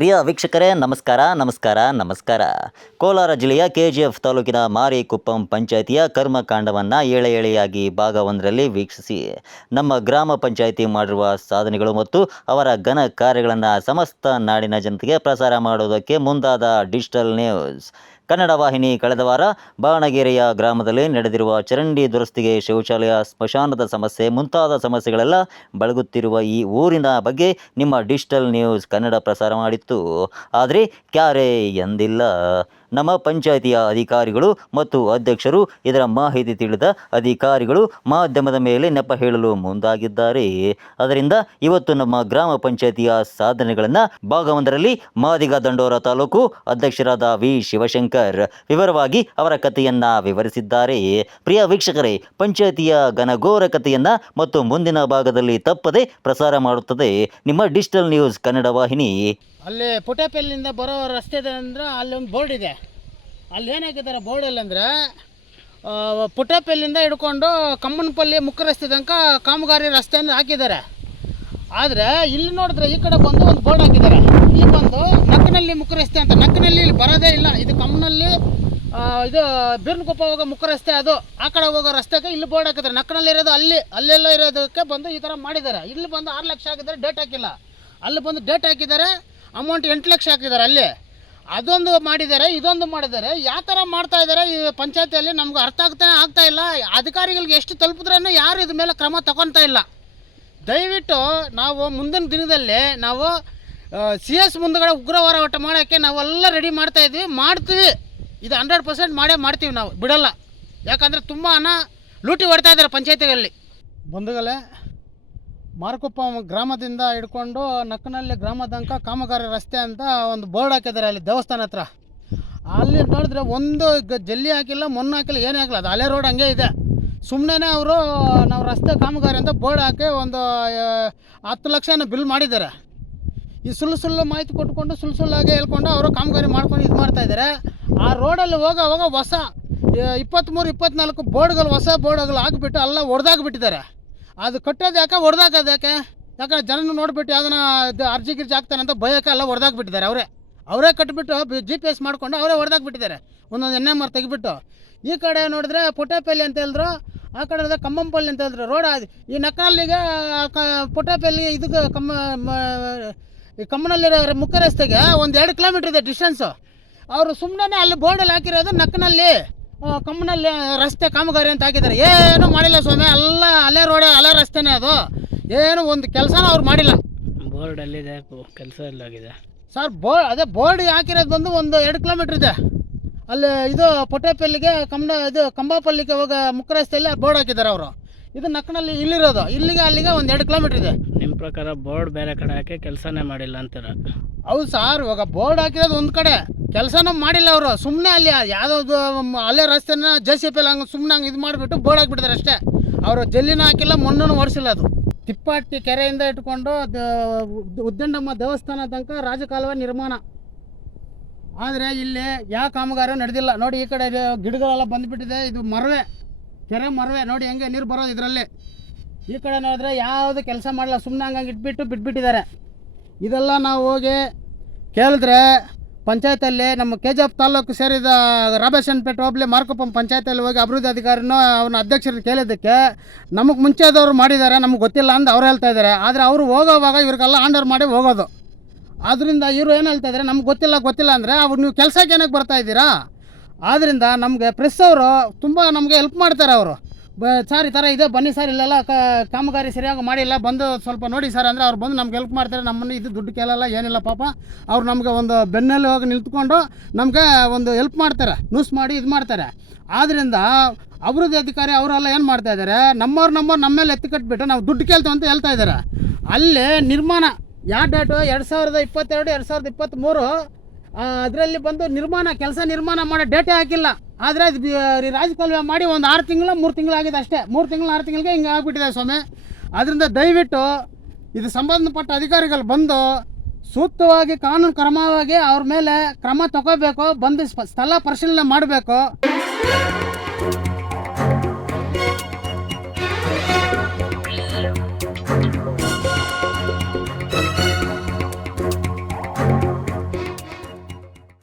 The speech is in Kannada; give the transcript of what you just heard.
ಪ್ರಿಯ ವೀಕ್ಷಕರೇ ನಮಸ್ಕಾರ. ಕೋಲಾರ ಜಿಲ್ಲೆಯ KGF ತಾಲೂಕಿನ ಮಾರಿಕುಪ್ಪಂ ಪಂಚಾಯಿತಿಯ ಕರ್ಮಕಾಂಡವನ್ನು ಏಳೆಯಾಗಿ ಭಾಗ 1ರಲ್ಲಿ ವೀಕ್ಷಿಸಿ ನಮ್ಮ ಗ್ರಾಮ ಪಂಚಾಯಿತಿ ಮಾಡಿರುವ ಸಾಧನೆಗಳು ಮತ್ತು ಅವರ ಘನ ಕಾರ್ಯಗಳನ್ನು ಸಮಸ್ತ ನಾಡಿನ ಜನತೆಗೆ ಪ್ರಸಾರ ಮಾಡುವುದಕ್ಕೆ ಮುಂದಾದ ಡಿಜಿಟಲ್ ನ್ಯೂಸ್ ಕನ್ನಡ ವಾಹಿನಿ ಕಳೆದ ವಾರ ಬಾಣಗೆರೆಯ ಗ್ರಾಮದಲ್ಲಿ ನಡೆದಿರುವ ಚರಂಡಿ ದುರಸ್ತಿಗೆ, ಶೌಚಾಲಯ, ಸ್ಮಶಾನದ ಸಮಸ್ಯೆ ಮುಂತಾದ ಸಮಸ್ಯೆಗಳೆಲ್ಲ ಬಳಗುತ್ತಿರುವ ಈ ಊರಿನ ಬಗ್ಗೆ ನಿಮ್ಮ ಡಿಜಿಟಲ್ ನ್ಯೂಸ್ ಕನ್ನಡ ಪ್ರಸಾರ ಮಾಡಿತ್ತು. ಆದರೆ ಕ್ಯಾರೆ ಎಂದಿಲ್ಲ. ನಮ್ಮ ಪಂಚಾಯಿತಿಯ ಅಧಿಕಾರಿಗಳು ಮತ್ತು ಅಧ್ಯಕ್ಷರು ಇದರ ಮಾಹಿತಿ ತಿಳಿದ ಅಧಿಕಾರಿಗಳು ಮಾಧ್ಯಮದ ಮೇಲೆ ನೆಪ ಹೇಳಲು ಮುಂದಾಗಿದ್ದಾರೆ. ಅದರಿಂದ ಇವತ್ತು ನಮ್ಮ ಗ್ರಾಮ ಪಂಚಾಯಿತಿಯ ಸಾಧನೆಗಳನ್ನು ಭಾಗ 1ರಲ್ಲಿ ಮಾದಿಗ ದಂಡೋರ ತಾಲೂಕು ಅಧ್ಯಕ್ಷರಾದ ವಿ ಶಿವಶಂಕರ್ ವಿವರವಾಗಿ ಅವರ ಕಥೆಯನ್ನ ವಿವರಿಸಿದ್ದಾರೆ. ಪ್ರಿಯ ವೀಕ್ಷಕರೇ, ಪಂಚಾಯಿತಿಯ ಘನಘೋರ ಕಥೆಯನ್ನ ಮತ್ತು ಮುಂದಿನ ಭಾಗದಲ್ಲಿ ತಪ್ಪದೆ ಪ್ರಸಾರ ಮಾಡುತ್ತದೆ ನಿಮ್ಮ ಡಿಜಿಟಲ್ ನ್ಯೂಸ್ ಕನ್ನಡ ವಾಹಿನಿ. ಅಲ್ಲಿ ಪುಟಪಲ್ಲಿಂದ ಬರೋ ರಸ್ತೆ ಇದೆ ಅಂದ್ರೆ ಅಲ್ಲಿ ಒಂದು ಬೋರ್ಡ್ ಇದೆ. ಅಲ್ಲಿ ಏನು ಹಾಕಿದ್ದಾರೆ ಬೋರ್ಡಲ್ಲಿ ಅಂದರೆ ಪುಟಪಲ್ಲಿಂದ ಹಿಡ್ಕೊಂಡು ಕಮ್ಮನಪಲ್ಲಿ ಮುಖ್ಯ ರಸ್ತೆ ತನಕ ಕಾಮಗಾರಿ ರಸ್ತೆಯನ್ನು ಹಾಕಿದ್ದಾರೆ. ಆದರೆ ಇಲ್ಲಿ ನೋಡಿದ್ರೆ ಈ ಕಡೆ ಬಂದು ಒಂದು ಬೋರ್ಡ್ ಹಾಕಿದ್ದಾರೆ. ಇಲ್ಲಿ ಬಂದು ನಕ್ಕನಲ್ಲಿ ಮುಖ್ಯ ರಸ್ತೆ ಅಂತ, ನಕ್ಕನಲ್ಲಿ ಇಲ್ಲಿ ಬರೋದೇ ಇಲ್ಲ. ಇದು ಕಮ್ಮನಲ್ಲಿ ಇದು ಬೀರ್ನಕೊಪ್ಪ ಹೋಗೋ ಮುಖ್ಯ ರಸ್ತೆ, ಅದು ಆ ಕಡೆ ಹೋಗೋ ರಸ್ತೆಗೆ ಇಲ್ಲಿ ಬೋರ್ಡ್ ಹಾಕಿದ್ದಾರೆ. ನಕ್ಕನಲ್ಲಿರೋದು ಅಲ್ಲೆಲ್ಲ ಇರೋದಕ್ಕೆ ಬಂದು ಈ ಥರ ಮಾಡಿದ್ದಾರೆ. ಇಲ್ಲಿ ಬಂದು 6 ಲಕ್ಷ ಹಾಕಿದ್ದಾರೆ, ಡೇಟ್ ಹಾಕಿಲ್ಲ. ಅಲ್ಲಿ ಬಂದು ಡೇಟ್ ಹಾಕಿದ್ದಾರೆ, ಅಮೌಂಟ್ 8 ಲಕ್ಷ ಹಾಕಿದ್ದಾರೆ. ಅಲ್ಲಿ ಅದೊಂದು ಮಾಡಿದ್ದಾರೆ, ಇದೊಂದು ಮಾಡಿದ್ದಾರೆ. ಯಾವ ಥರ ಮಾಡ್ತಾ ಇದ್ದಾರೆ ಈ ಪಂಚಾಯತಿಯಲ್ಲಿ ನಮ್ಗೆ ಅರ್ಥ ಆಗ್ತಾ ಇಲ್ಲ. ಅಧಿಕಾರಿಗಳಿಗೆ ಎಷ್ಟು ತಲುಪಿದ್ರೂ ಯಾರು ಇದ್ರ ಮೇಲೆ ಕ್ರಮ ತಗೊಳ್ತಾ ಇಲ್ಲ. ದಯವಿಟ್ಟು ನಾವು ಮುಂದಿನ ದಿನದಲ್ಲಿ ನಾವು CS ಮುಂದುಗಡೆ ಉಗ್ರ ಹೋರಾಟ ಮಾಡೋಕ್ಕೆ ನಾವೆಲ್ಲ ರೆಡಿ ಮಾಡ್ತೀವಿ. ಇದು 100% ಮಾಡ್ತೀವಿ, ನಾವು ಬಿಡಲ್ಲ. ಯಾಕಂದರೆ ತುಂಬ ಹಣ ಲೂಟಿ ಹೊಡ್ತಾ ಇದ್ದಾರೆ ಪಂಚಾಯತಿಗಳಲ್ಲಿ. ಬಂಧುಗಳೇ, ಮಾರಿಕುಪ್ಪ ಗ್ರಾಮದಿಂದ ಹಿಡ್ಕೊಂಡು ನಕ್ಕನಲ್ಲಿ ಗ್ರಾಮ ತನಕ ಕಾಮಗಾರಿ ರಸ್ತೆ ಅಂತ ಒಂದು ಬೋರ್ಡ್ ಹಾಕಿದ್ದಾರೆ ಅಲ್ಲಿ ದೇವಸ್ಥಾನ ಹತ್ರ. ಅಲ್ಲಿ ನೋಡಿದ್ರೆ ಒಂದು ಜಲ್ಲಿ ಹಾಕಿಲ್ಲ, ಮಣ್ಣು ಹಾಕಿಲ್ಲ, ಏನೇ ಹಾಕಿಲ್ಲ. ಅದು ಹಳೆ ರೋಡ್ ಹಂಗೆ ಇದೆ. ಸುಮ್ಮನೆ ಅವರು ನಾವು ರಸ್ತೆ ಕಾಮಗಾರಿ ಅಂತ ಬೋರ್ಡ್ ಹಾಕಿ ಒಂದು 10 ಲಕ್ಷನ ಬಿಲ್ ಮಾಡಿದ್ದಾರೆ. ಈ ಸುಳ್ಳು ಮಾಹಿತಿ ಕೊಟ್ಕೊಂಡು ಸುಳ್ಳಾಗೆ ಹೇಳ್ಕೊಂಡು ಅವರು ಕಾಮಗಾರಿ ಮಾಡ್ಕೊಂಡು ಇದು ಮಾಡ್ತಾಯಿದ್ದಾರೆ. ಆ ರೋಡಲ್ಲಿ ಹೋಗೋವಾಗ ಹೊಸ 23-24 ಬೋರ್ಡ್ಗಳು, ಹೊಸ ಬೋರ್ಡ್ಗಳು ಹಾಕಿಬಿಟ್ಟು ಎಲ್ಲ ಹೊಡೆದಾಕ್ಬಿಟ್ಟಿದ್ದಾರೆ. ಅದು ಕಟ್ಟೋದು ಯಾಕೆ, ಹೊಡೆದಾಕೋದು ಯಾಕೆ? ಯಾಕಂದ್ರೆ ಜನ ನೋಡಿಬಿಟ್ಟು ಯಾವ್ದನ್ನ ಅರ್ಜಿ ಗಿರ್ಜಿ ಆಗ್ತಾನೆ ಅಂತ ಭಯಕ್ಕೆ ಎಲ್ಲ ಹೊಡೆದಾಕ್ಬಿಟ್ಟಿದ್ದಾರೆ. ಅವರೇ ಕಟ್ಬಿಟ್ಟು GPS ಮಾಡಿಕೊಂಡು ಅವರೇ ಹೊಡೆದಾಕ್ಬಿಟ್ಟಿದ್ದಾರೆ. ಒಂದೊಂದು NMR ತೆಗಿಬಿಟ್ಟು. ಈ ಕಡೆ ನೋಡಿದ್ರೆ ಪುಟಪಲ್ಲಿ ಅಂತ ಹೇಳಿದ್ರು, ಆ ಕಡೆ ನೋಡಿದ್ರೆ ಕಮ್ಮಂಪಲ್ಲಿ ಅಂತ ಹೇಳಿದ್ರು. ರೋಡ್ ಈ ನಕ್ಕನಲ್ಲಿಗೆ ಪುಟಪಲ್ಲಿ ಇದಕ್ಕೆ ಕಮ್ಮನಲ್ಲಿರೋ ಮುಖ್ಯ ರಸ್ತೆಗೆ ಒಂದು 2 ಕಿಲೋಮೀಟ್ರ್ ಇದೆ ಡಿಸ್ಟೆನ್ಸು. ಅವರು ಸುಮ್ಮನೆ ಅಲ್ಲಿ ಬೋರ್ಡಲ್ಲಿ ಹಾಕಿರೋದು ನಕ್ಕನಲ್ಲಿ ಕಮ್ಮನಲ್ಲಿ ರಸ್ತೆ ಕಾಮಗಾರಿ ಅಂತ ಹಾಕಿದ್ದಾರೆ. ಏನೂ ಮಾಡಿಲ್ಲ ಸ್ವಾಮಿ. ಎಲ್ಲ ಅಲ್ಲೇ ರೋಡ್, ಅಲ್ಲೇ ರಸ್ತೆನೇ. ಅದು ಏನು ಒಂದು ಕೆಲಸನೂ ಅವ್ರು ಮಾಡಿಲ್ಲ. ಬೋರ್ಡಲ್ಲಿದೆ, ಕೆಲಸ ಎಲ್ಲಾಗಿದೆ ಸರ್. ಅದೇ ಬೋರ್ಡ್ ಹಾಕಿರೋದು ಬಂದು ಒಂದು 2 ಕಿಲೋಮೀಟ್ರ್ ಇದೆ. ಅಲ್ಲಿ ಇದು ಪುಟಪಲ್ಲಿಗೆ ಕಂಬಾಪಲ್ಲಿಗೆ ಹೋಗೋ ಮುಖ್ಯ ರಸ್ತೆಯಲ್ಲಿ ಬೋರ್ಡ್ ಹಾಕಿದ್ದಾರೆ ಅವರು. ಇದು ನಕ್ಕನಲ್ಲಿ ಇಲ್ಲಿರೋದು, ಇಲ್ಲಿಗೆ ಅಲ್ಲಿಗೆ ಒಂದು 2 ಕಿಲೋಮೀಟ್ರ್ ಇದೆ. ನಿಮ್ಮ ಪ್ರಕಾರ ಬೋರ್ಡ್ ಬೇರೆ ಕಡೆ ಹಾಕಿ ಕೆಲಸನೇ ಮಾಡಿಲ್ಲ ಅಂತಾರ? ಹೌದು ಸರ್. ಇವಾಗ ಬೋರ್ಡ್ ಹಾಕಿರೋದು ಒಂದು ಕಡೆ, ಕೆಲಸನೂ ಮಾಡಿಲ್ಲ ಅವರು. ಸುಮ್ಮನೆ ಅಲ್ಲಿ ಯಾವುದೋ ಅಲ್ಲೇ ರಸ್ತೆನ JCP ಹಂಗೆ ಸುಮ್ಮನೆ ಹಂಗೆ ಇದು ಮಾಡಿಬಿಟ್ಟು ಬೋರ್ಡ್ ಹಾಕಿಬಿಡ್ತಾರೆ ಅಷ್ಟೇ. ಅವರು ಜಲ್ಲಿನೂ ಹಾಕಿಲ್ಲ, ಮಣ್ಣನ್ನು ಓಡಿಸಿಲ್ಲ. ಅದು ತಿಪ್ಪಾಟಿ ಕೆರೆಯಿಂದ ಇಟ್ಕೊಂಡು ಉದ್ದಂಡಮ್ಮ ದೇವಸ್ಥಾನ ತನಕ ರಾಜಕಾಲುವೆ ನಿರ್ಮಾಣ. ಆದರೆ ಇಲ್ಲಿ ಯಾವ ಕಾಮಗಾರಿ ನಡೆದಿಲ್ಲ. ನೋಡಿ, ಈ ಕಡೆ ಗಿಡಗಳೆಲ್ಲ ಬಂದುಬಿಟ್ಟಿದೆ. ಇದು ಮರವೆ, ಕೆರೆ ಮರವೆ. ನೋಡಿ ಹೆಂಗೆ ನೀರು ಬರೋದು ಇದರಲ್ಲಿ. ಈ ಕಡೆ ನೋಡಿದ್ರೆ ಯಾವುದು ಕೆಲಸ ಮಾಡಿಲ್ಲ, ಸುಮ್ಮನೆ ಹಂಗೆ ಬಿಟ್ಬಿಟ್ಟಿದ್ದಾರೆ. ಇದೆಲ್ಲ ನಾವು ಹೋಗಿ ಕೇಳಿದ್ರೆ ಪಂಚಾಯತಲ್ಲಿ ನಮ್ಮ KGF ತಾಲೂಕು ಸೇರಿದ ರಾಬೇಶನ್ಪೇಟೆ ಹೋಬಳಿ ಮಾರಿಕುಪ್ಪಂ ಪಂಚಾಯತಲ್ಲಿ ಹೋಗಿ ಅಭಿವೃದ್ಧಿ ಅಧಿಕಾರಿನೂ ಅವನ ಅಧ್ಯಕ್ಷರನ್ನು ಕೇಳಿದ್ದಕ್ಕೆ ನಮಗೆ ಮುಂಚೆದವರು ಮಾಡಿದ್ದಾರೆ, ನಮಗೆ ಗೊತ್ತಿಲ್ಲ ಅಂತ ಅವ್ರು ಹೇಳ್ತಾ ಇದ್ದಾರೆ. ಆದರೆ ಅವರು ಹೋಗೋವಾಗ ಇವ್ರಿಗೆಲ್ಲ ಆರ್ಡರ್ ಮಾಡಿ ಹೋಗೋದು. ಆದ್ದರಿಂದ ಇವರು ಏನು ಹೇಳ್ತಾ ಇದ್ದಾರೆ, ನಮ್ಗೆ ಗೊತ್ತಿಲ್ಲ ಅಂದರೆ ಅವ್ರು ನೀವು ಕೆಲಸಕ್ಕೆ ಏನಕ್ಕೆ ಬರ್ತಾ ಇದ್ದೀರಾ? ಆದ್ದರಿಂದ ನಮಗೆ ಪ್ರೆಸ್ ಅವರು ತುಂಬ ನಮಗೆ ಹೆಲ್ಪ್ ಮಾಡ್ತಾರೆ. ಅವರು ಸರ್ ಈ ಥರ ಇದೆ, ಬನ್ನಿ ಸರ್, ಇಲ್ಲೆಲ್ಲ ಕಾಮಗಾರಿ ಸರಿಯಾಗಿ ಮಾಡಿಲ್ಲ, ಬಂದು ಸ್ವಲ್ಪ ನೋಡಿ ಸರ್ ಅಂದರೆ ಅವ್ರು ಬಂದು ನಮ್ಗೆ ಹೆಲ್ಪ್ ಮಾಡ್ತಾರೆ. ನಮ್ಮನ್ನು ಇದು ದುಡ್ಡು ಕೇಳಲ್ಲ, ಏನಿಲ್ಲ ಪಾಪ. ಅವ್ರು ನಮಗೆ ಒಂದು ಬೆನ್ನಲ್ಲಿ ಹೋಗಿ ನಿಂತ್ಕೊಂಡು ನಮಗೆ ಒಂದು ಹೆಲ್ಪ್ ಮಾಡ್ತಾರೆ, ನ್ಯೂಸ್ ಮಾಡಿ ಇದು ಮಾಡ್ತಾರೆ. ಆದ್ದರಿಂದ ಅಭಿವೃದ್ಧಿ ಅಧಿಕಾರಿ ಅವರೆಲ್ಲ ಏನು ಮಾಡ್ತಾ ಇದ್ದಾರೆ, ನಮ್ಮವ್ರು ನಮ್ಮ ಮೇಲೆ ಎತ್ತಿ ಕಟ್ಬಿಟ್ಟು ನಾವು ದುಡ್ಡು ಕೇಳ್ತೀವಿ ಅಂತ ಹೇಳ್ತಾ ಇದ್ದಾರೆ. ಅಲ್ಲಿ ನಿರ್ಮಾಣ ಯಾವ ಡೇಟು 2022-2023 ಅದರಲ್ಲಿ ಬಂದು ಕೆಲಸ ನಿರ್ಮಾಣ ಮಾಡೋ ಡೇಟೇ ಹಾಕಿಲ್ಲ. ಆದರೆ ಅದು ರಾಜಕಾಲುವೆ ಮಾಡಿ ಒಂದು 6 ತಿಂಗಳು 3 ತಿಂಗಳು ಆಗಿದೆ ಅಷ್ಟೇ. 3 ತಿಂಗಳು 6 ತಿಂಗಳಿಗೆ ಹಿಂಗೆ ಆಗಿಬಿಟ್ಟಿದೆ ಸ್ವಾಮಿ. ಅದರಿಂದ ದಯವಿಟ್ಟು ಇದು ಸಂಬಂಧಪಟ್ಟ ಅಧಿಕಾರಿಗಳು ಬಂದು ಸೂಕ್ತವಾಗಿ ಕಾನೂನು ಕ್ರಮವಾಗಿ ಅವ್ರ ಮೇಲೆ ಕ್ರಮ ತಗೋಬೇಕು, ಬಂದು ಸ್ಥಳ ಪರಿಶೀಲನೆ ಮಾಡಬೇಕು.